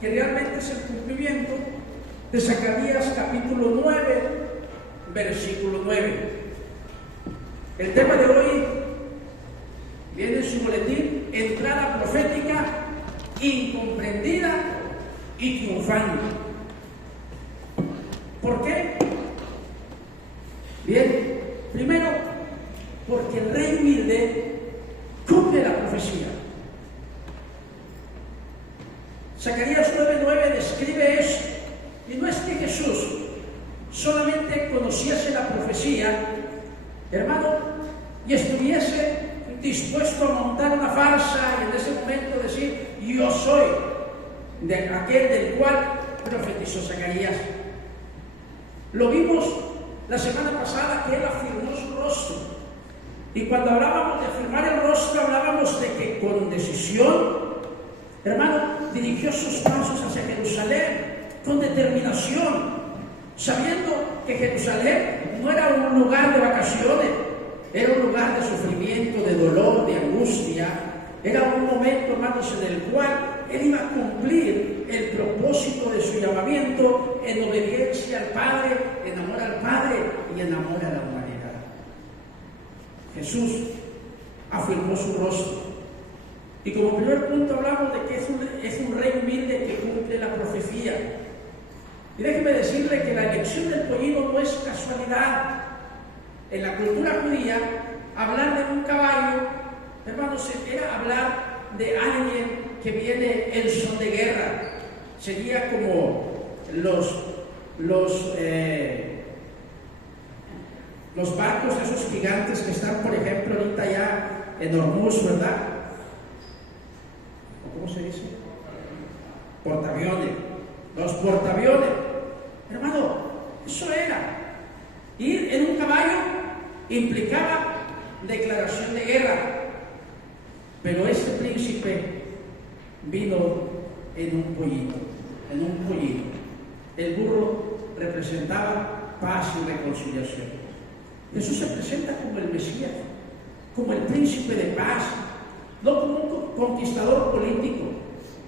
que realmente es el cumplimiento de Zacarías capítulo 9, versículo 9. El tema de hoy viene en su boletín: entrada profética incomprendida y triunfante. ¿Por qué? Bien, primero, porque el rey humilde cumple la profecía. Zacarías 9:9 describe eso. Y no es que Jesús solamente conociese la profecía, hermano, y estuviese dispuesto a montar una farsa y en ese momento decir: yo soy de aquel del cual profetizó Zacarías. Lo vimos la semana pasada que él afirmó su rostro. Y cuando hablábamos de afirmar el rostro, hablábamos de que con decisión, hermano, dirigió sus pasos hacia Jerusalén con determinación, sabiendo que Jerusalén no era un lugar de vacaciones, era un lugar de sufrimiento, de dolor, de angustia. Era un momento, hermanos, en el cual él iba a cumplir el propósito de su llamamiento en obediencia al Padre, en amor al Padre y en amor a la humanidad. Jesús afirmó su rostro. Y como primer punto hablamos de que es un rey humilde que cumple la profecía. Y déjeme decirle que la elección del pollino no es casualidad. En la cultura judía, hablar de un caballo, hermanos, era hablar de alguien que viene en son de guerra. Sería como los barcos esos gigantes que están, por ejemplo, ahorita ya en Hormuz, ¿verdad? ¿Cómo se dice? Portaaviones. Los portaaviones. Hermano, eso era. Ir en un caballo implicaba declaración de guerra. Pero este príncipe vino en un pollino. El burro representaba paz y reconciliación. Jesús se presenta como el Mesías, como el príncipe de paz, no como un conquistador político,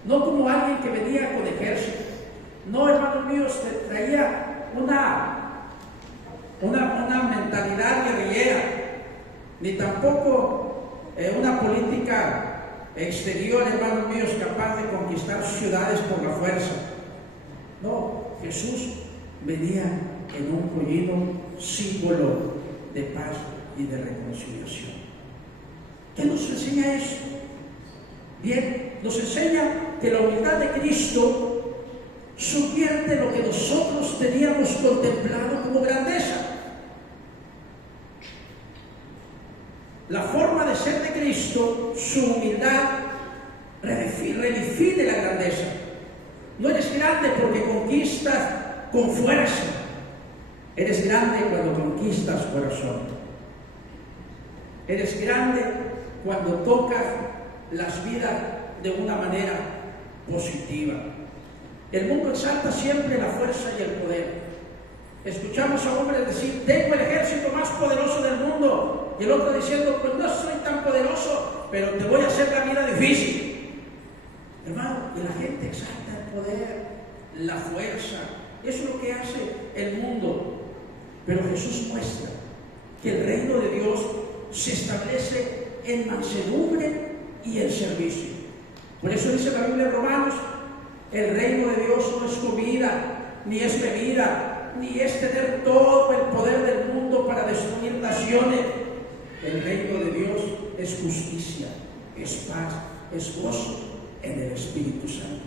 no como alguien que venía con ejército. No, hermanos míos, traía una mentalidad guerrillera, ni tampoco una política exterior, hermanos míos, capaz de conquistar ciudades por la fuerza. No, Jesús venía en un pollino, símbolo de paz y de reconciliación. ¿Qué nos enseña eso? Bien, nos enseña que la humildad de Cristo subvierte lo que nosotros teníamos contemplado como grandeza. La forma de ser de Cristo, su humildad, redefine la grandeza. No eres grande porque conquistas con fuerza. Eres grande cuando conquistas corazón. Eres grande cuando tocas las vidas de una manera positiva. El mundo exalta siempre la fuerza y el poder. Escuchamos a hombres decir: tengo el ejército más poderoso del mundo. Y el otro diciendo: pues no soy tan poderoso, pero te voy a hacer la vida difícil. Hermano, y la gente exalta el poder, la fuerza. Eso es lo que hace el mundo. Pero Jesús muestra que el reino de Dios se establece en mansedumbre y en servicio. Por eso dice la Biblia en Romanos: el reino de Dios no es comida, ni es bebida, ni es tener todo el poder del mundo para destruir naciones. El reino de Dios es justicia, es paz, es gozo en el Espíritu Santo.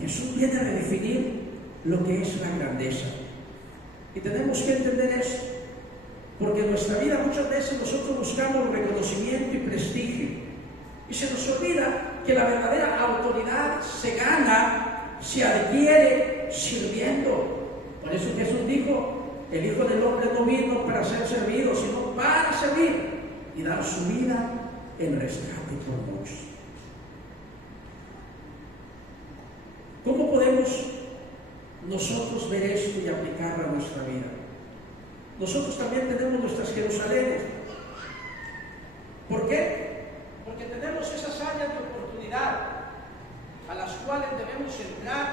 Jesús viene a redefinir lo que es la grandeza. Y tenemos que entender eso, porque en nuestra vida muchas veces nosotros buscamos reconocimiento y prestigio. Y se nos olvida que la verdadera autoridad se gana, se adquiere sirviendo. Por eso Jesús dijo: el Hijo del Hombre no vino para ser servido, sino para servir y dar su vida en rescate por muchos. ¿Cómo podemos nosotros ver esto y aplicarlo a nuestra vida? Nosotros también tenemos nuestras Jerusalenes. ¿Por qué? Porque tenemos esas áreas de oportunidad a las cuales cuales debemos entrar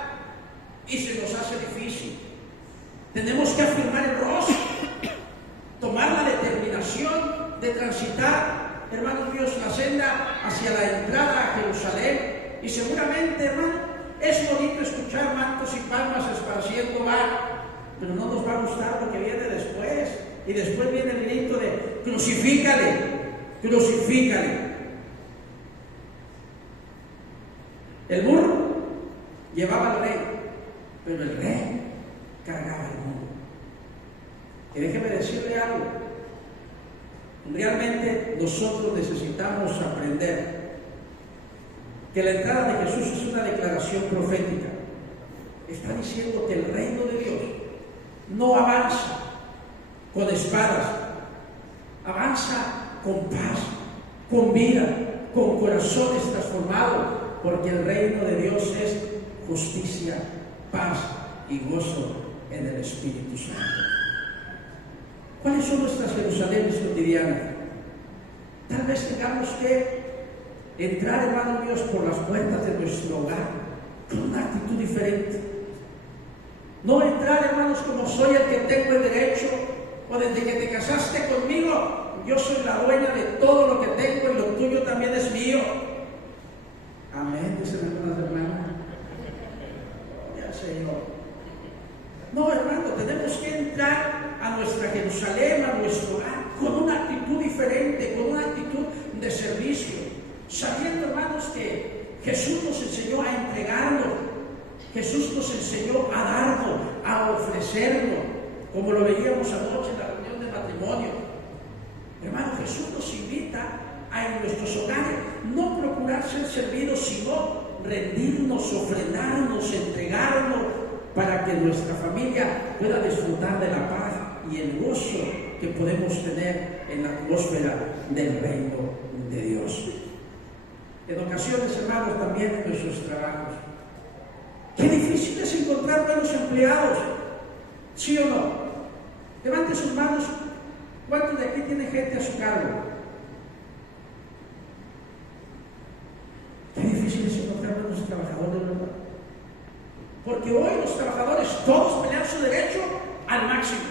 y se nos hace difícil. Tenemos que afirmar el rostro, tomar la determinación de transitar, hermanos míos, la senda hacia la entrada a Jerusalén. Y seguramente, hermano, es bonito escuchar mantos y palmas esparciendo va, pero no nos va a gustar lo que viene después. Y después viene el grito de crucifícale, crucifícale. El burro llevaba al rey, pero el rey cargaba el burro. Y déjeme decirle algo, realmente nosotros necesitamos aprender que la entrada de Jesús es una declaración profética. Está diciendo que el reino de Dios no avanza con espadas, avanza con paz, con vida, con corazones transformados, porque el reino de Dios es justicia, paz y gozo en el Espíritu Santo. ¿Cuáles son nuestras Jerusalenes cotidianas? Tal vez tengamos que entrar, hermanos míos, por las puertas de nuestro hogar con una actitud diferente. No entrar, hermanos, como soy el que tengo el derecho, o desde que te casaste conmigo, yo soy la dueña de todo lo que tengo y lo tuyo también es mío. Amén, dicen algunas hermanas. Ya, Señor. No, hermano, tenemos que entrar a nuestra Jerusalén, a nuestro hogar, con una actitud diferente, con una actitud de servicio, sabiendo, hermanos, que Jesús nos enseñó a entregarnos, Jesús nos enseñó a darnos, a ofrecernos, como lo veíamos anoche en la reunión de matrimonio. Hermano, Jesús nos invita a en nuestros hogares no procurar ser servidos, sino rendirnos, ofrendarnos, entregarnos, para que nuestra familia pueda disfrutar de la paz y el gozo que podemos tener en la atmósfera del reino de Dios. En ocasiones, hermanos, también en nuestros trabajos, qué difícil es encontrar buenos empleados, ¿sí o no? Levante sus manos, ¿cuántos de aquí tienen gente a su cargo? Qué difícil es encontrar buenos trabajadores, ¿verdad? Porque hoy los trabajadores todos pelean su derecho al máximo.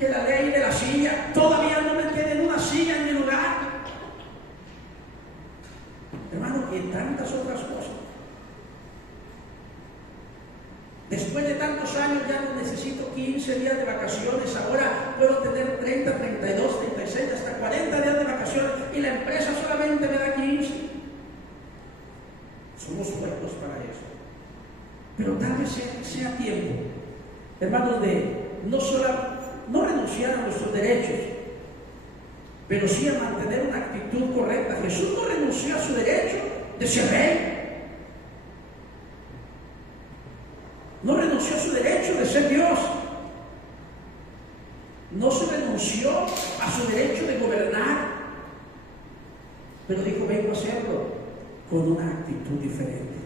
Que la ley de la silla, todavía no me tienen una silla en mi lugar. Hermano, y tantas otras cosas. Después de tantos años ya no necesito 15 días de vacaciones, ahora puedo tener 30, 32, 36, hasta 40 días de vacaciones y la empresa solamente me da 15. Somos puestos para eso. Pero tal vez sea tiempo, hermanos, de no renunciar a nuestros derechos, pero sí a mantener una actitud correcta. Jesús no renunció a su derecho de ser rey. No renunció a su derecho de ser Dios. No se renunció a su derecho de gobernar. Pero dijo, vengo a hacerlo con una actitud diferente.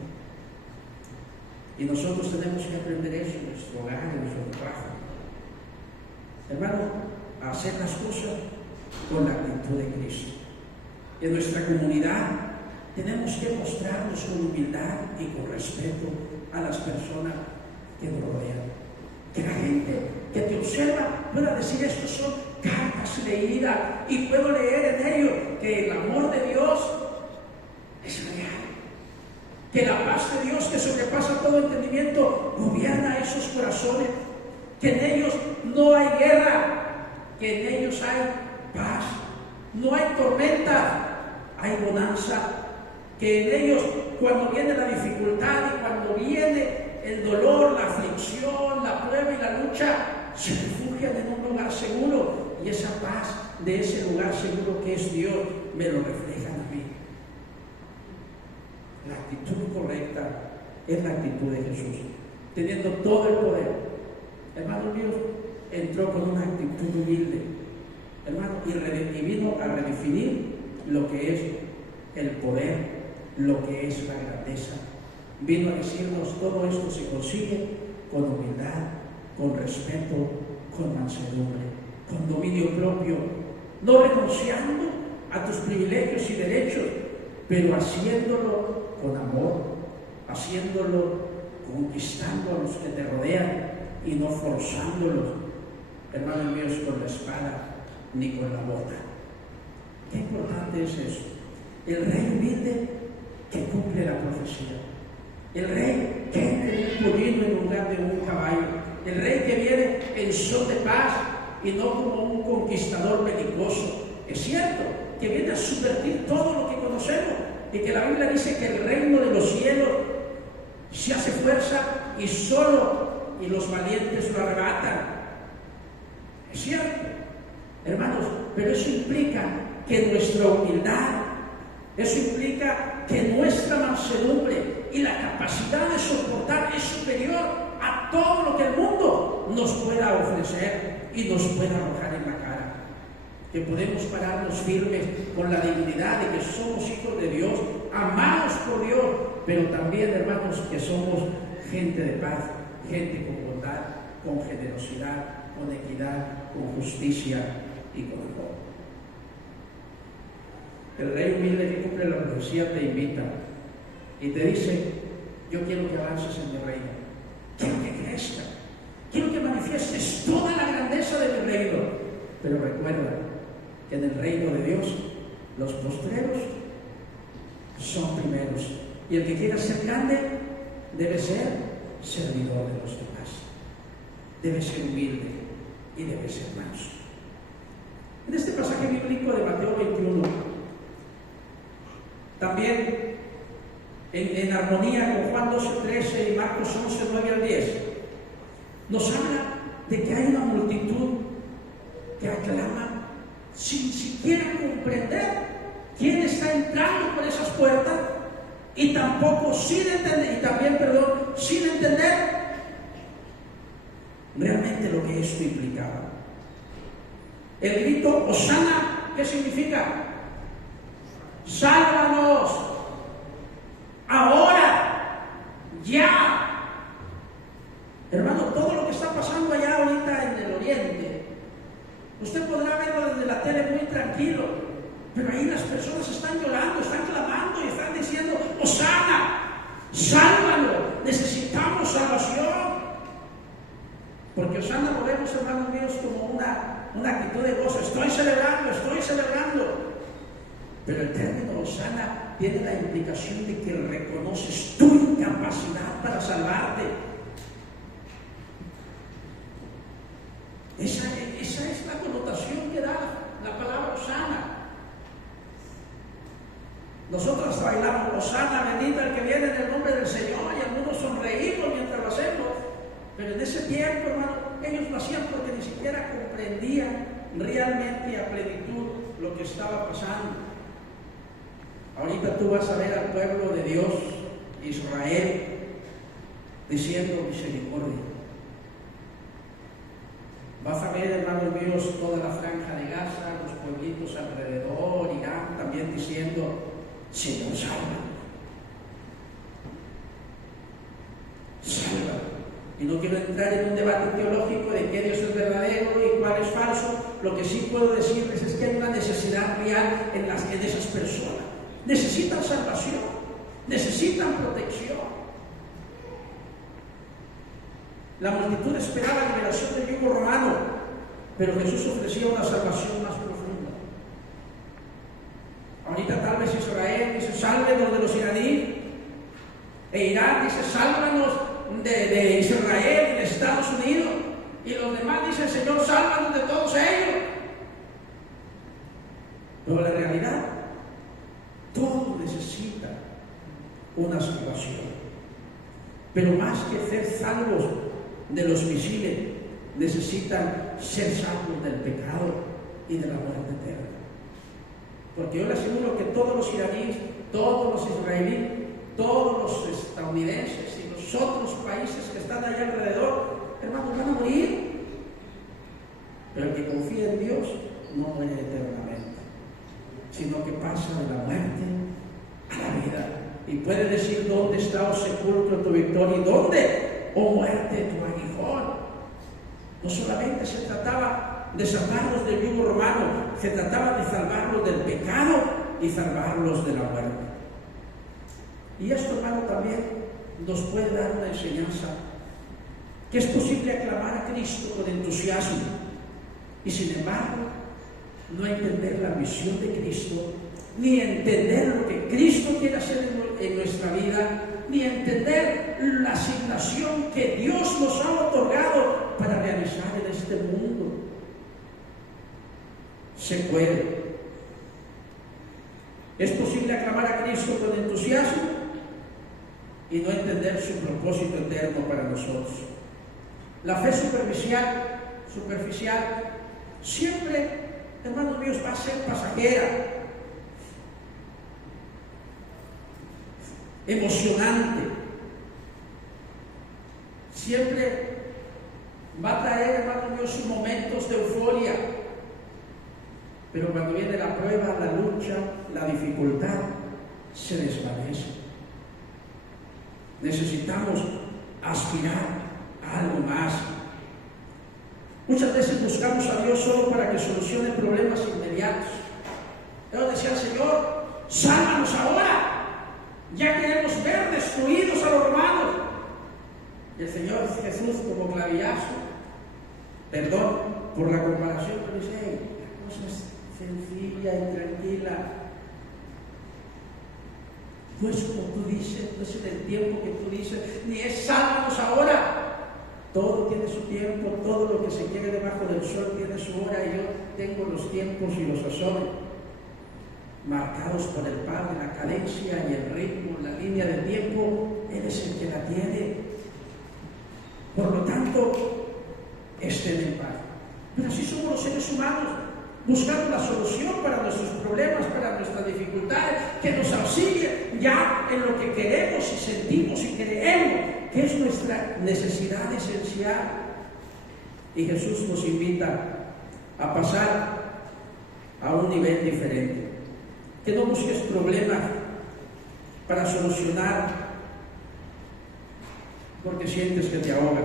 Y nosotros tenemos que aprender eso en nuestro hogar, en nuestro trabajo. Hermano, a hacer las cosas con la actitud de Cristo. En nuestra comunidad tenemos que mostrarnos con humildad y con respeto a las personas que nos rodean. Que la gente que te observa pueda decir, estos son cartas leídas, y puedo leer en ellos que el amor de Dios es real, que la paz de Dios que sobrepasa todo entendimiento gobierna esos corazones, que en ellos no hay guerra, que en ellos hay paz, no hay tormenta, hay bonanza, que en ellos cuando viene la dificultad y cuando viene el dolor, la aflicción, la prueba y la lucha, se refugian en un lugar seguro, y esa paz de ese lugar seguro que es Dios me lo reflejan a mí. La actitud correcta es la actitud de Jesús, teniendo todo el poder. Hermano mío, entró con una actitud humilde, hermano, y vino a redefinir lo que es el poder, lo que es la grandeza. Vino a decirnos, todo esto se consigue con humildad, con respeto, con mansedumbre, con dominio propio, no renunciando a tus privilegios y derechos, pero haciéndolo con amor, haciéndolo conquistando a los que te rodean y no forzándolos, hermanos míos, con la espada ni con la bota. Qué importante es eso. El rey humilde que cumple la profecía. El rey que entra en un pollino en lugar de un caballo. El rey que viene en son de paz y no como un conquistador belicoso. Es cierto que viene a subvertir todo lo que conocemos y que la Biblia dice que el reino de los cielos se hace fuerza y los valientes lo arrebatan. Es cierto, hermanos, pero eso implica que nuestra humildad, eso implica que nuestra mansedumbre y la capacidad de soportar es superior a todo lo que el mundo nos pueda ofrecer y nos pueda arrojar en la cara. Que podemos pararnos firmes con la dignidad de que somos hijos de Dios, amados por Dios, pero también, hermanos, que somos gente de paz, gente con bondad, con generosidad, con equidad, con justicia y con amor. El rey humilde que cumple la profecía te invita y te dice: yo quiero que avances en mi reino, quiero que crezca, quiero que manifiestes toda la grandeza de mi reino, pero recuerda que en el reino de Dios los postreros son primeros, y el que quiera ser grande debe ser servidor de los demás, debe ser humilde y debe ser manso. En este pasaje bíblico de Mateo 21, también en armonía con Juan 12:13 y Marcos 11:9-10, nos habla de que hay una multitud que aclama sin siquiera comprender quién está entrando por esas puertas y tampoco sin entender realmente lo que esto implicaba. El grito Hosana, ¿qué significa? Sálvanos, ahora, ya. Hermano, todo lo que está pasando allá ahorita en el oriente, usted podrá verlo desde la tele muy tranquilo, pero ahí las personas están llorando, están clamando y están diciendo: Hosana, sálvanos, necesitamos salvación. Porque Hosana lo vemos, hermanos míos, como una actitud de gozo. Estoy celebrando. Pero el término Hosana tiene la implicación de que reconoces tu incapacidad para salvarte. Esa es la connotación que da la palabra Hosana. Nosotros bailamos Hosana, bendito el que viene en el nombre del Señor, y algunos sonreímos mientras lo hacemos. Pero en ese tiempo, hermano, ellos lo hacían porque ni siquiera comprendían realmente a plenitud lo que estaba pasando. Ahorita tú vas a ver al pueblo de Dios, Israel, diciendo misericordia. Vas a ver, hermanos míos, toda la franja de Gaza, los pueblitos alrededor, Irán, también diciendo: Señor, salva. Y no quiero entrar en un debate teológico de qué Dios es verdadero y cuál es falso. Lo que sí puedo decirles es que hay una necesidad real en esas personas. Necesitan salvación, necesitan protección. La multitud esperaba la liberación del yugo romano, pero Jesús ofrecía una salvación más profunda. Ahorita tal vez Israel dice: sálvenos de los iraníes, e Irán dice: sálvanos de Israel y de Estados Unidos, y los demás dicen: Señor, sálvanos de todos ellos. Pero la realidad, todo necesita una salvación. Pero más que ser salvos de los misiles, necesitan ser salvos del pecado y de la muerte eterna. Porque yo le aseguro que todos los iraníes, todos los israelíes, todos los estadounidenses y los otros países que están allá alrededor, hermanos, van a morir. Pero el que confía en Dios no muere eternamente, sino que pasa de la muerte a la vida. Y puede decir: ¿dónde está, oh sepulcro, tu victoria? ¿Y dónde, oh muerte, tu aguijón? No solamente se trataba de salvarlos del yugo romano, se trataba de salvarlos del pecado y salvarlos de la muerte. Y esto, hermano, también nos puede dar una enseñanza, que es posible aclamar a Cristo con entusiasmo y, sin embargo, no entender la misión de Cristo, ni entender lo que Cristo quiere hacer en nuestra vida, ni entender la asignación que Dios nos ha otorgado para realizar en este mundo. Se puede. Es posible aclamar a Cristo con entusiasmo y no entender su propósito eterno para nosotros. La fe superficial, siempre, hermanos míos, va a ser pasajera, emocionante, siempre va a traer, hermanos míos, momentos de euforia, pero cuando viene la prueba, la lucha, la dificultad, se desvanece. Necesitamos aspirar a algo más. Muchas veces buscamos a Dios solo para que solucione problemas inmediatos. Yo decía al Señor, sálvanos ahora, ya queremos ver destruidos a los romanos. Y el Señor Jesús, como clavillazo, perdón por la comparación, pero dice, hey, la cosa es sencilla y tranquila. No es como tú dices, no es en el tiempo que tú dices, ni es sálvanos ahora. Todo tiene su tiempo, todo lo que se quiere debajo del sol tiene su hora, y yo tengo los tiempos y los sazones marcados por el Padre, la cadencia y el ritmo, la línea del tiempo, Él es el que la tiene. Por lo tanto, estén en paz. Pero así somos los seres humanos, buscando la solución para nuestros problemas, para nuestras dificultades, que nos auxilie ya en lo que queremos y sentimos y creemos que es nuestra necesidad esencial. Y Jesús nos invita a pasar a un nivel diferente. Que no busques problemas para solucionar porque sientes que te ahogas.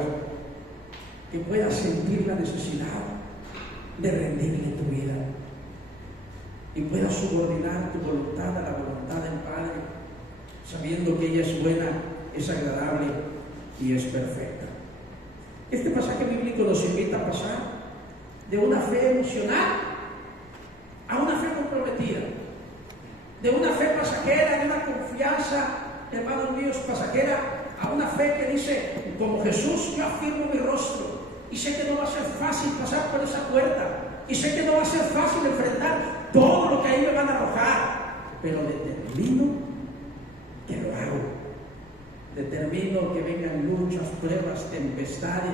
Que puedas sentir la necesidad de rendirle tu vida y puedas subordinar tu voluntad a la voluntad del Padre, sabiendo que ella es buena, es agradable y es perfecta. Este pasaje bíblico nos invita a pasar de una fe emocional a una fe comprometida, de una fe pasajera, de una confianza, hermanos míos, pasajera, a una fe que dice, como Jesús, yo afirmo mi rostro y sé que no va a ser fácil pasar por esa puerta, y sé que no va a ser fácil enfrentar todo lo que ahí me van a arrojar, pero determino que lo hago. Determino que vengan luchas, pruebas, tempestades,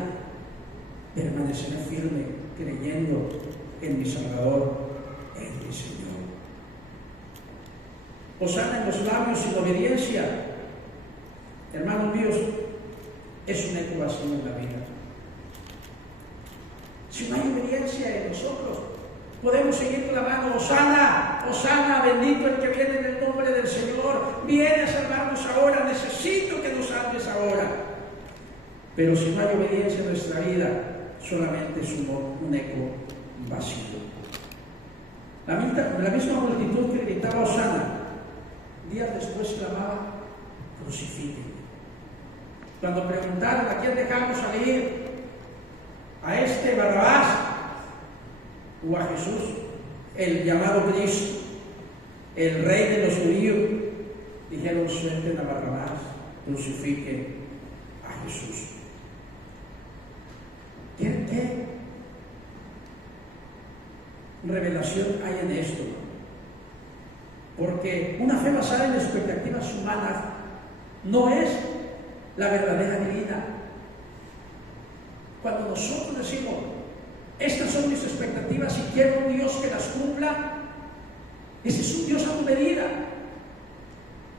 permaneceré firme creyendo en mi Salvador, en mi Señor. Hosana en los labios sin obediencia, hermanos míos, es una ecuación en la vida. Si no hay obediencia en nosotros, podemos seguir clamando, Hosana, Hosana, bendito el que viene en el nombre del Señor, viene a salvarnos ahora, necesito que nos salves ahora. Pero si no hay obediencia en nuestra vida, solamente es un eco vacío. La misma multitud que gritaba Hosana, días después clamaba, crucifíquenme. Cuando preguntaron a quién dejamos salir, a este Barrabás o a Jesús, el llamado Cristo, el rey de los judíos, dijeron, suelten a Barrabás, crucifiquen a Jesús. ¿Qué revelación hay en esto? Porque una fe basada en expectativas humanas no es la verdadera divina. Cuando nosotros decimos, estas son mis expectativas y quiero un Dios que las cumpla, ese es un Dios a tu medida.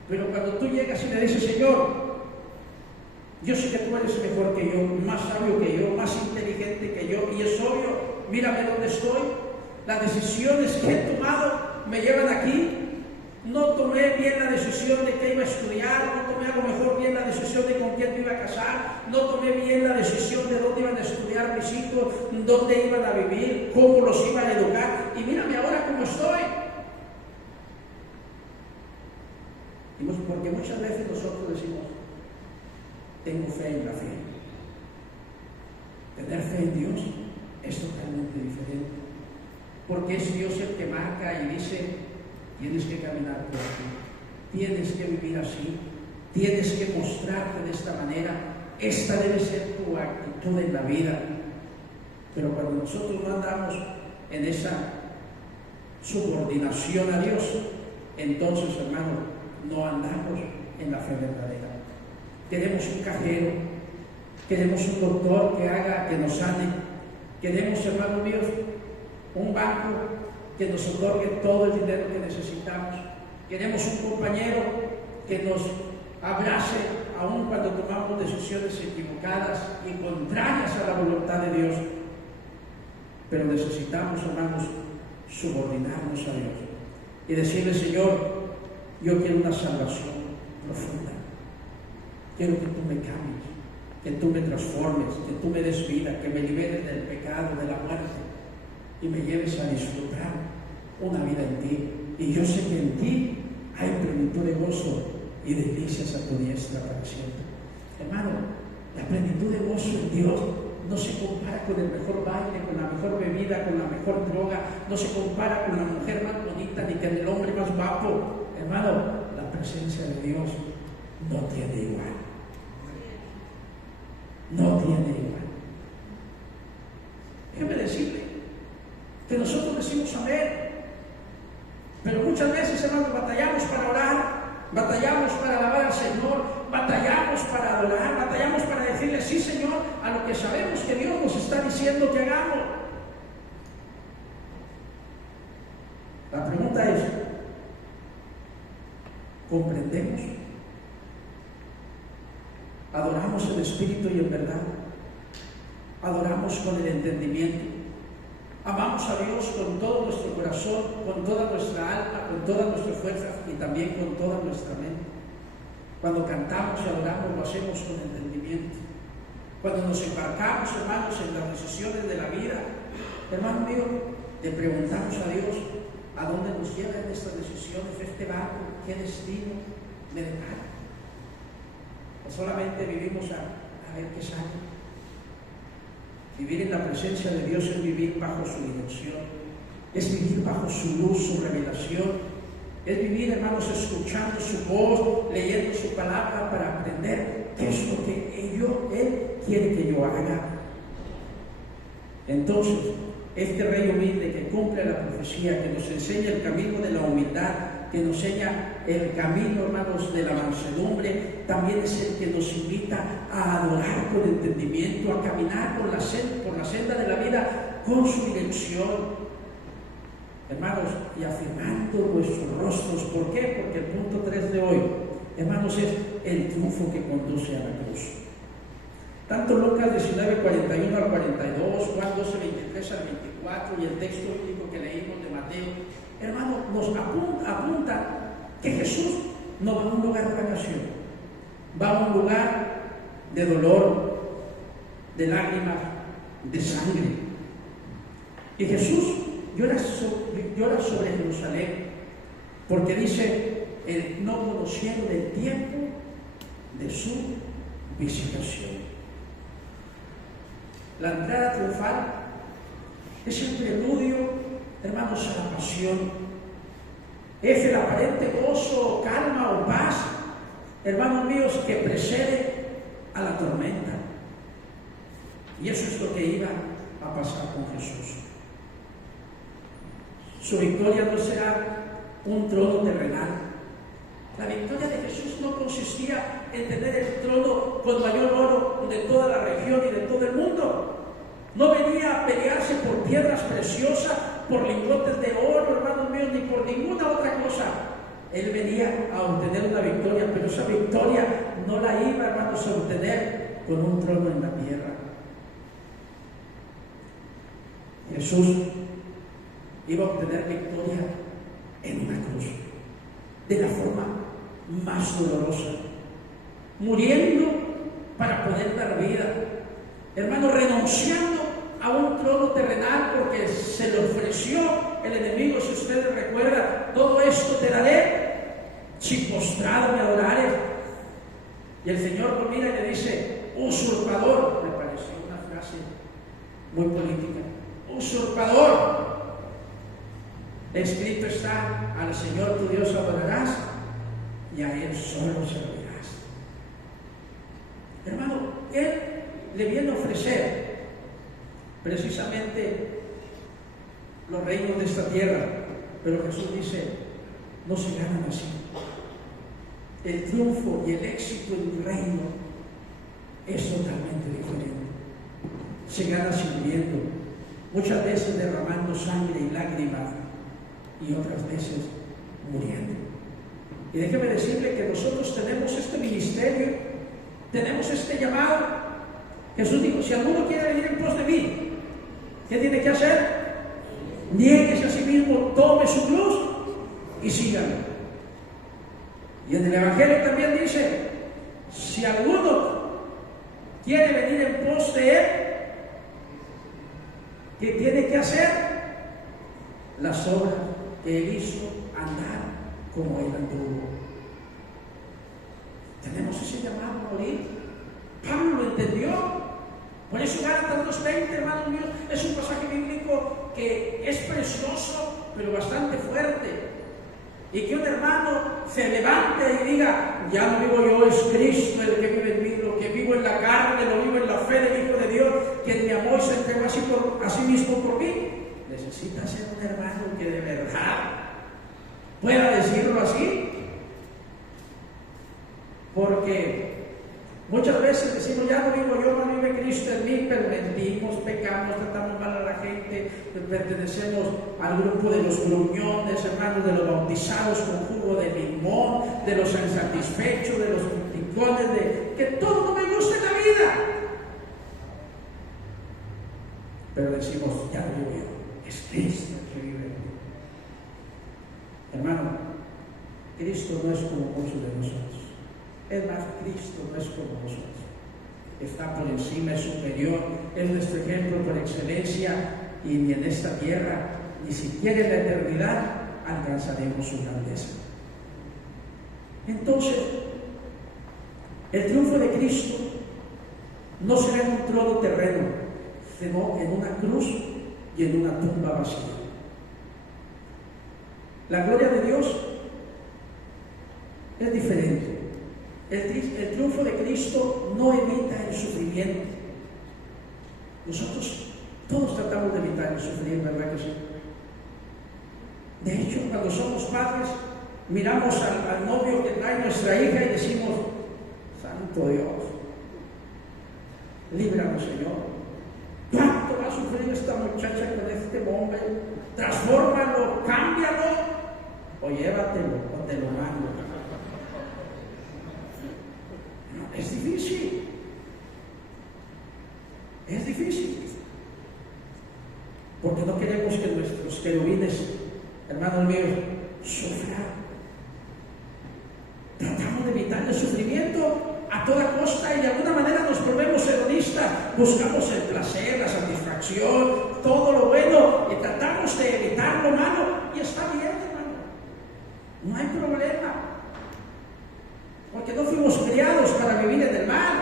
Pero cuando tú llegas y le dices, Señor, yo sé que tú eres mejor que yo, más sabio que yo, más inteligente que yo, y es obvio, mírame dónde estoy, las decisiones que he tomado me llevan aquí. No tomé bien la decisión de qué iba a estudiar, no tomé a lo mejor bien la decisión de con quién me iba a casar, no tomé bien la decisión de dónde iban a estudiar mis hijos, dónde iban a vivir, cómo los iban a educar, y mírame ahora cómo estoy. porque muchas veces nosotros decimos, tengo fe en la fe. Tener fe en Dios es totalmente diferente, porque es Dios el que marca y dice, tienes que caminar por aquí, tienes que vivir así, tienes que mostrarte de esta manera, esta debe ser tu actitud en la vida. Pero cuando nosotros no andamos en esa subordinación a Dios, entonces, hermano, no andamos en la fe verdadera. Queremos un cajero, queremos un doctor que nos sane, queremos, hermanos míos, un banco que nos otorgue todo el dinero que necesitamos, queremos un compañero que nos abrace aun cuando tomamos decisiones equivocadas y contrarias a la voluntad de Dios. Pero necesitamos, hermanos, subordinarnos a Dios y decirle, Señor, yo quiero una salvación profunda, quiero que tú me cambies, que tú me transformes, que tú me des vida, que me liberes del pecado, de la muerte y me lleves a disfrutar una vida en ti. Y yo sé que en ti hay plenitud de gozo y delicias a tu diestra para siempre. Hermano, la plenitud de gozo en Dios no se compara con el mejor baile, con la mejor bebida, con la mejor droga, no se compara con la mujer más bonita ni con el hombre más guapo. Hermano, la presencia de Dios no tiene igual. No tiene igual. Déjeme decirle que nosotros decimos amén, pero muchas veces, hermanos, batallamos para orar, batallamos para alabar al Señor, batallamos para adorar, batallamos para decirle sí, Señor, a lo que sabemos que Dios nos está diciendo que hagamos. La pregunta es, ¿comprendemos? ¿Adoramos en espíritu y en verdad? ¿Adoramos con el entendimiento? ¿Amamos a Dios con todo nuestro corazón, con toda nuestra alma, con todas nuestras fuerzas y también con toda nuestra mente? Cuando cantamos y adoramos lo hacemos con entendimiento. Cuando nos embarcamos, hermanos, en las decisiones de la vida, hermano mío, le preguntamos a Dios, ¿a dónde nos llevan estas decisiones, este barco? ¿Qué destino me depara? ¿O solamente vivimos a ver qué sale? Vivir en la presencia de Dios es vivir bajo su dirección, es vivir bajo su luz, su revelación, es vivir, hermanos, escuchando su voz, leyendo su palabra para aprender qué es lo que Él quiere que yo haga. Entonces, este Rey humilde que cumple la profecía, que nos enseña el camino de la humildad, que nos enseña el camino, hermanos, de la mansedumbre, también es el que nos invita a adorar con entendimiento, a caminar por la senda de la vida con su dirección, hermanos, y afirmando nuestros rostros. ¿Por qué? Porque el punto 3 de hoy, hermanos, es el triunfo que conduce a la cruz. Tanto Lucas 19, 41 al 42, Juan 12, 23 al 24 y el texto bíblico que leímos de Mateo, hermano, nos apunta que Jesús no va a un lugar de vacación, va a un lugar de dolor, de lágrimas, de sangre. Y Jesús llora sobre Jerusalén, porque dice, no conocieron el tiempo de su visitación. La entrada triunfal es el preludio, hermanos, a la pasión. Es el aparente gozo, calma o paz, hermanos míos, que precede a la tormenta. Y eso es lo que iba a pasar con Jesús. Su victoria no será un trono terrenal. La victoria de Jesús no consistía en tener el trono con mayor oro de toda la región y de todo el mundo. No venía a pelearse por piedras preciosas, por lingotes de oro, hermanos míos, ni por ninguna otra cosa. Él venía a obtener una victoria, pero esa victoria no la iba, hermanos, a obtener con un trono en la tierra. Jesús iba a obtener victoria en una cruz, de la forma más dolorosa, muriendo para poder dar vida, hermano, renunciando a un trono terrenal porque se le ofreció el enemigo. Si ustedes recuerdan, todo esto te daré si postrado me adorares. Y el Señor lo mira y le dice, usurpador. Me pareció una frase muy política. Usurpador. Escrito está, al Señor tu Dios adorarás y a Él solo servirás. Hermano, Él le viene a ofrecer precisamente los reinos de esta tierra, pero Jesús dice, no se ganan así. El triunfo y el éxito en el reino es totalmente diferente. Se gana sirviendo, muchas veces derramando sangre y lágrimas, y otras veces muriendo. Y déjeme decirle que nosotros tenemos este ministerio, tenemos este llamado. Jesús dijo, si alguno quiere venir en pos de mí, ¿qué tiene que hacer? Niéguese a sí mismo, tome su cruz y sígame. Y en el Evangelio también dice, si alguno quiere venir en pos de Él, ¿qué tiene que hacer? Las obras que Él hizo, andar como Él anduvo. Tenemos ese llamado a morir. Pablo lo entendió. Por eso Gálatas 2:20, hermanos míos, es un pasaje bíblico que es precioso, pero bastante fuerte. Y que un hermano se levante y diga, ya no vivo yo, es Cristo el que vive en mí, lo que vivo en la carne, lo vivo en la fe del Hijo de Dios, quien me amó y se entregó a sí mismo por mí. Necesita ser un hermano que de verdad pueda decirlo así, porque muchas veces decimos, ya no vivo yo, no vive Cristo en mí, pero mentimos, pecamos, tratamos mal a la gente, pertenecemos al grupo de los gruñones, hermanos, de los bautizados con jugo de limón, de los insatisfechos, de los criticones, de que todo no me gusta en la vida. Pero decimos, ya no vivo yo, es Cristo que vive en mí. Hermano, Cristo no es como muchos de nosotros. Es más, Cristo no es como nosotros. Está por encima, es superior, es nuestro ejemplo por excelencia, y ni en esta tierra, ni siquiera en la eternidad, alcanzaremos su grandeza. Entonces, el triunfo de Cristo no será en un trono terreno, sino en una cruz y en una tumba vacía. La gloria de Dios es diferente. El triunfo de Cristo no evita el sufrimiento. Nosotros todos tratamos de evitar el sufrimiento, ¿verdad que sí? De hecho, cuando somos padres, miramos al novio que trae nuestra hija y decimos, Santo Dios, líbranos, Señor. ¿Cuánto va a sufrir esta muchacha con este hombre? Transfórmalo, cámbialo, o llévatelo, o te lo mando. Es difícil. Es difícil. Porque no queremos que nuestros querubines, hermanos míos, sufran. Tratamos de evitar el sufrimiento a toda costa y de alguna manera nos volvemos hedonistas. Buscamos el placer, la satisfacción, todo lo bueno y tratamos de evitar lo malo. Y está bien, hermano. No hay problema. Porque no fuimos criados para vivir en el mal.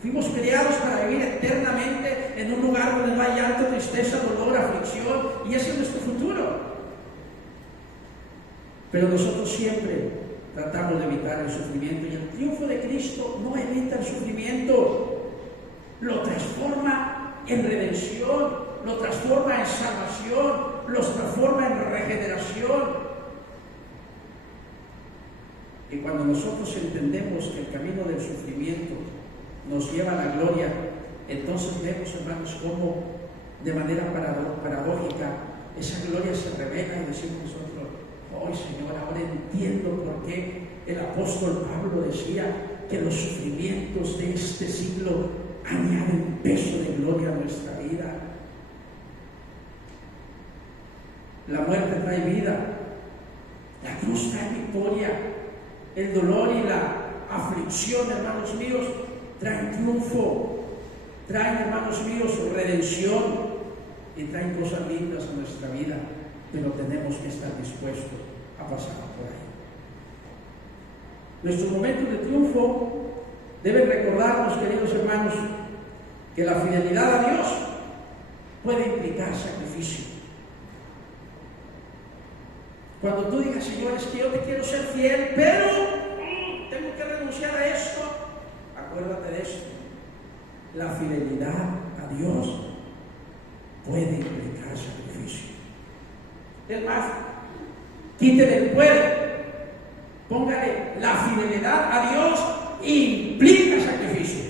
Fuimos criados para vivir eternamente en un lugar donde no hay llanto, tristeza, dolor, aflicción, y ese es nuestro futuro. Pero nosotros siempre tratamos de evitar el sufrimiento, y el triunfo de Cristo no evita el sufrimiento, lo transforma en redención, lo transforma en salvación, lo transforma en regeneración. Y cuando nosotros entendemos que el camino del sufrimiento nos lleva a la gloria, entonces vemos, hermanos, cómo de manera paradójica esa gloria se revela y decimos nosotros, hoy, Señor, ahora entiendo por qué el apóstol Pablo decía que los sufrimientos de este siglo añaden peso de gloria a nuestra vida. La muerte trae vida, la cruz trae victoria. El dolor y la aflicción, hermanos míos, traen triunfo, traen, hermanos míos, redención y traen cosas lindas a nuestra vida, pero tenemos que estar dispuestos a pasar por ahí. Nuestros momentos de triunfo deben recordarnos, queridos hermanos, que la fidelidad a Dios puede implicar sacrificio. Cuando tú digas, Señor, es que yo te quiero ser fiel, pero tengo que renunciar a esto, acuérdate de esto. La fidelidad a Dios puede implicar sacrificio. Es más, quítele el puede, póngale la fidelidad a Dios implica sacrificio.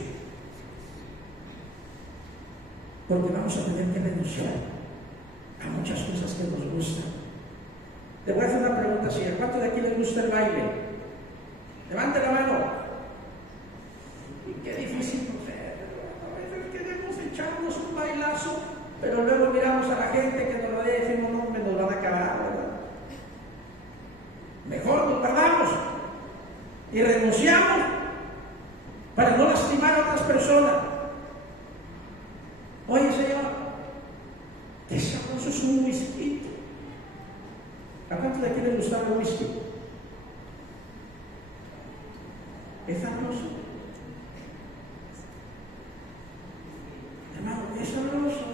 Porque vamos a tener que renunciar a muchas cosas que nos gustan. Te voy a hacer una pregunta así: ¿a cuántos de aquí les gusta el baile? Levante la mano. Y qué difícil, no sé, a veces queremos echarnos un bailazo, pero luego miramos a la gente que nos rodea y decimos, no, nos van a acabar, ¿verdad? Mejor nos guardamos y renunciamos para no lastimar a otras personas. Oye, Señor, qué sabroso es un whisky. ¿A cuántos de aquí les gustaba el whisky? Es sabroso. Hermano, es sabroso.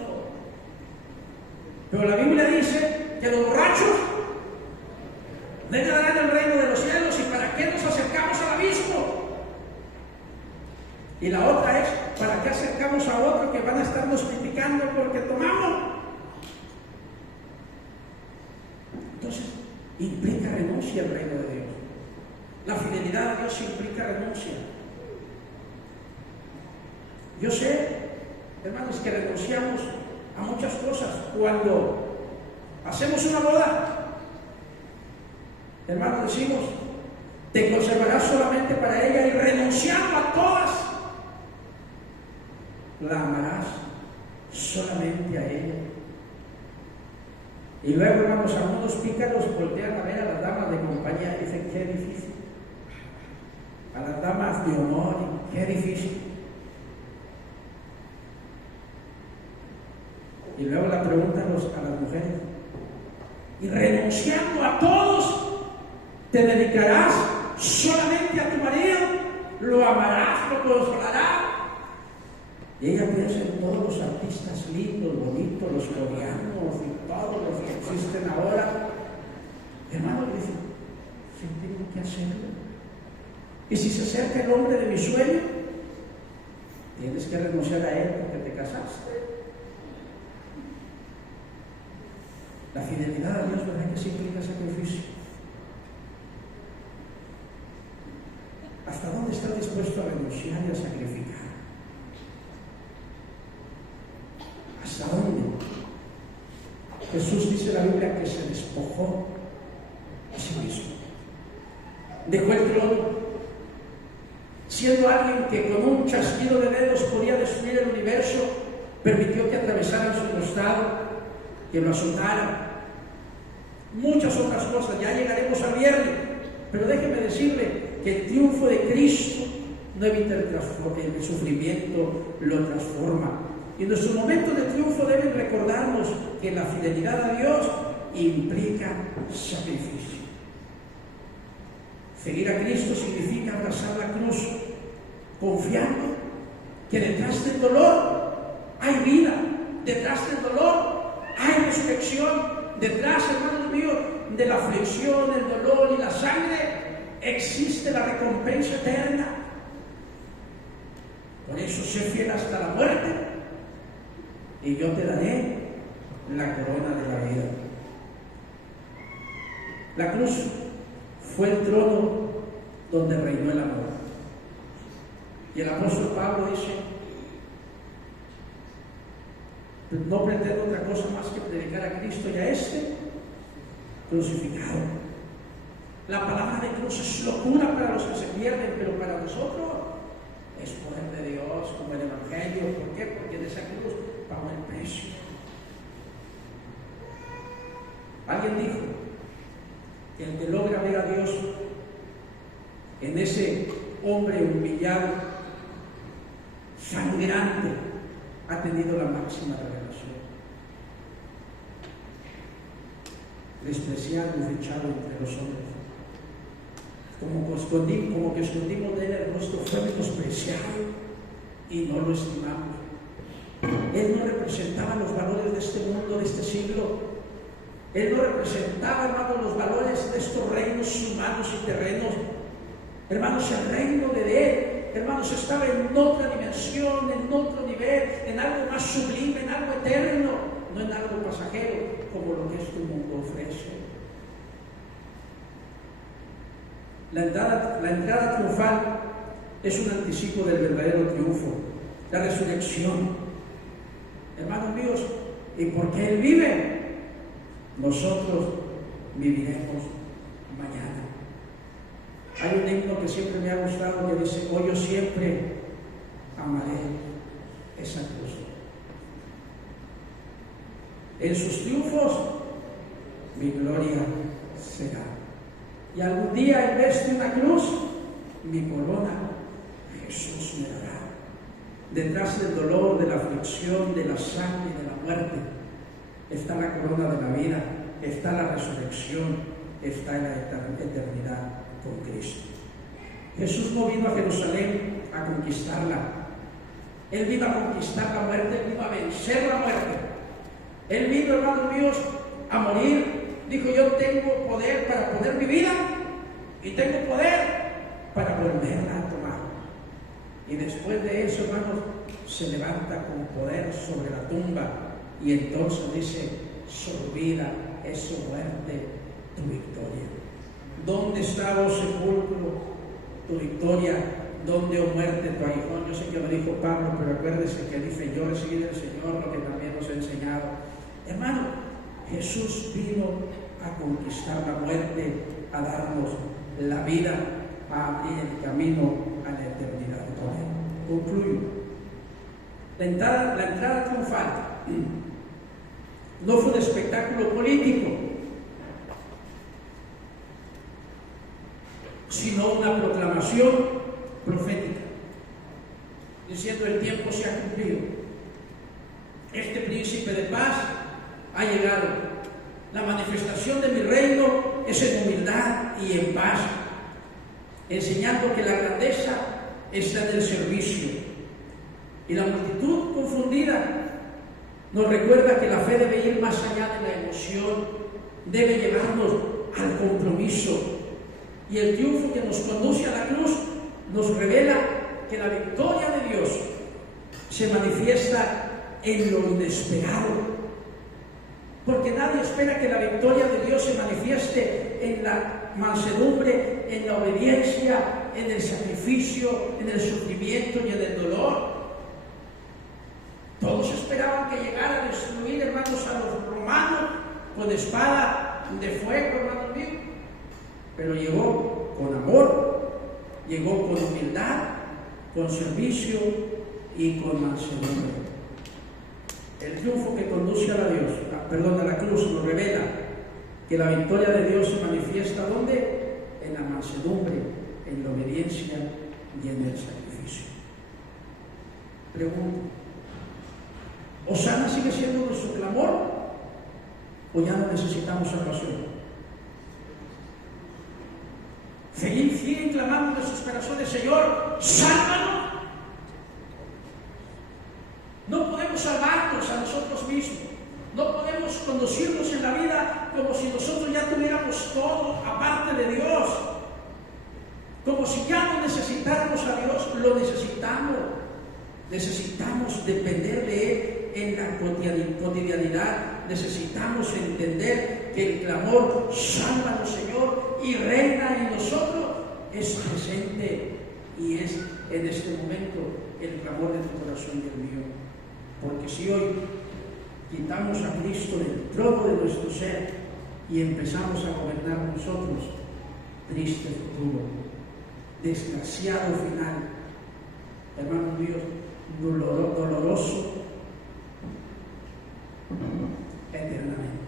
Pero la Biblia dice que los borrachos no entrarán al reino de los cielos. ¿Y para qué nos acercamos al abismo? Y la otra es, ¿para qué acercamos a otro que van a estarnos criticando porque tomamos? Entonces, implica renuncia al reino de Dios. La fidelidad a Dios implica renuncia. Yo sé, hermanos, que renunciamos a muchas cosas cuando hacemos una boda. Hermanos, decimos, te conservarás solamente para ella, y renunciando a todas, la amarás solamente a ella. Y luego, hermanos, algunos pícaros voltean a ver a las damas de compañía y dicen, qué difícil. A las damas de honor, qué difícil. Y luego la preguntan a las mujeres, y renunciando a todos, te dedicarás solamente a tu marido, lo amarás, lo consolarás. Y ella piensa en todos los artistas lindos, bonitos, los coreanos y todos los que existen ahora. Hermano, dice, sí, tengo que hacerlo. Y si se acerca el hombre de mi sueño, tienes que renunciar a él porque te casaste. La fidelidad a Dios, ¿verdad que sí implica sacrificio? ¿Hasta dónde estás dispuesto a renunciar y a sacrificar? ¿Hasta dónde? Jesús dice en la Biblia que se despojó a sí mismo. Dejó el trono, siendo alguien que con un chasquido de dedos podía destruir el universo, permitió que atravesaran su costado, que lo azotaran. Muchas otras cosas, ya llegaremos al viernes, pero déjeme decirle que el triunfo de Cristo no evita el sufrimiento, lo transforma. Y en nuestros momentos de triunfo deben recordarnos que la fidelidad a Dios implica sacrificio. Seguir a Cristo significa abrazar la cruz, confiando que detrás del dolor hay vida, detrás del dolor hay resurrección, detrás, hermanos míos, de la aflicción, el dolor y la sangre existe la recompensa eterna. Por eso sé fiel hasta la muerte, y yo te daré la corona de la vida. La cruz fue el trono donde reinó el amor. Y el apóstol Pablo dice, no pretendo otra cosa más que predicar a Cristo y a este crucificado. La palabra de cruz es locura para los que se pierden, pero para nosotros es poder de Dios, como el Evangelio. ¿Por qué? Porque en esa cruz pagó el precio. Alguien dijo que el que logra ver a Dios en ese hombre humillado, sangrante, ha tenido la máxima revelación. Despreciado y echado entre los hombres. como que escondimos de él el rostro, fue menospreciado y no lo estimamos. Él no representaba los valores de este mundo, de este siglo. Él no representaba, hermanos, los valores de estos reinos humanos y terrenos. Hermanos, el reino de él, hermanos, estaba en otra dimensión, en otro nivel, en algo más sublime, en algo eterno, no en algo pasajero, como lo que este mundo ofrece. La entrada triunfal es un anticipo del verdadero triunfo, la resurrección. Hermanos míos, y porque Él vive, nosotros viviremos mañana. Hay un himno que siempre me ha gustado que dice: oh, yo siempre amaré esa cruz. En sus triunfos mi gloria será. Y algún día, en vez de una cruz, mi corona Jesús me dará. Detrás del dolor, de la aflicción, de la sangre y de la muerte, está la corona de la vida, está la resurrección, está la eternidad con Cristo. Jesús no vino a Jerusalén a conquistarla. Él vino a conquistar la muerte, Él vino a vencer la muerte. Él vino, hermanos míos, a morir. Dijo: yo tengo poder para poner mi vida y tengo poder para volverla a tomar. Y después de eso, hermanos, se levanta con poder sobre la tumba y entonces dice: su vida es su muerte, tu victoria. ¿Dónde está, oh sepulcro, tu victoria? ¿Dónde, oh muerte, tu aguijón? Yo sé que lo dijo Pablo, pero acuérdese que dice: yo recibí del Señor lo que también nos ha enseñado. Hermano, Jesús vino a conquistar la muerte, a darnos la vida, a abrir el camino a la eternidad con Él. Concluyo. La entrada triunfal no fue un espectáculo político, sino una proclamación profética, diciendo: el tiempo se ha cumplido. Este príncipe de paz ha llegado. La manifestación de mi reino es en humildad y en paz, enseñando que la grandeza está en el servicio. Y la multitud confundida nos recuerda que la fe debe ir más allá de la emoción, debe llevarnos al compromiso. Y el triunfo que nos conduce a la cruz nos revela que la victoria de Dios se manifiesta en lo inesperado. Porque nadie espera que la victoria de Dios se manifieste en la mansedumbre, en la obediencia, en el sacrificio, en el sufrimiento y en el dolor. Todos esperaban que llegara a destruir, hermanos, a los romanos con espada de fuego, hermanos míos. Pero llegó con amor, llegó con humildad, con servicio y con mansedumbre. El triunfo que conduce a la cruz nos revela que la victoria de Dios se manifiesta ¿dónde? En la mansedumbre, en la obediencia y en el sacrificio. Pregunto: ¿Hosana sigue siendo nuestro clamor o ya no necesitamos salvación? ¿Siguen clamando en nuestros corazones: Señor, sálvanos? No podemos salvarnos a nosotros mismos. No podemos conducirnos en la vida como si nosotros ya tuviéramos todo aparte de Dios. Como si ya no necesitáramos a Dios. Lo necesitamos. Necesitamos depender de Él en la cotidianidad. Necesitamos entender que el clamor: sálvanos, Señor, y reina en nosotros, es presente y es en este momento el clamor de tu corazón y el mío. Porque si hoy quitamos a Cristo del trono de nuestro ser y empezamos a gobernar nosotros, triste futuro, desgraciado final, hermanos míos, doloroso eternamente.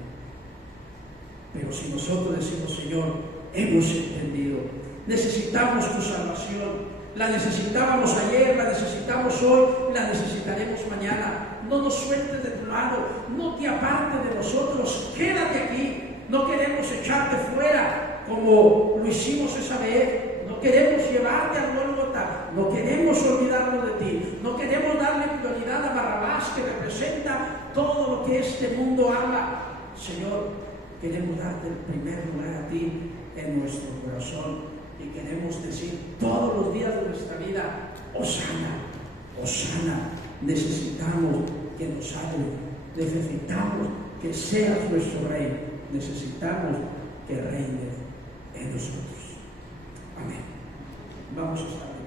Pero si nosotros decimos: Señor, hemos entendido, necesitamos tu salvación, la necesitábamos ayer, la necesitamos hoy, la necesitaremos mañana. No nos sueltes de tu lado, no te apartes de nosotros, quédate aquí. No queremos echarte fuera, como lo hicimos esa vez. No queremos llevarte al Gólgota, no queremos olvidarnos de ti, no queremos darle prioridad a Barrabás, que representa todo lo que este mundo habla. Señor, queremos darte el primer lugar a ti en nuestro corazón y queremos decir todos los días de nuestra vida: Hosana, Hosana. Necesitamos que nos hable, necesitamos que seas nuestro Rey, necesitamos que reines en nosotros. Amén. Vamos a estar.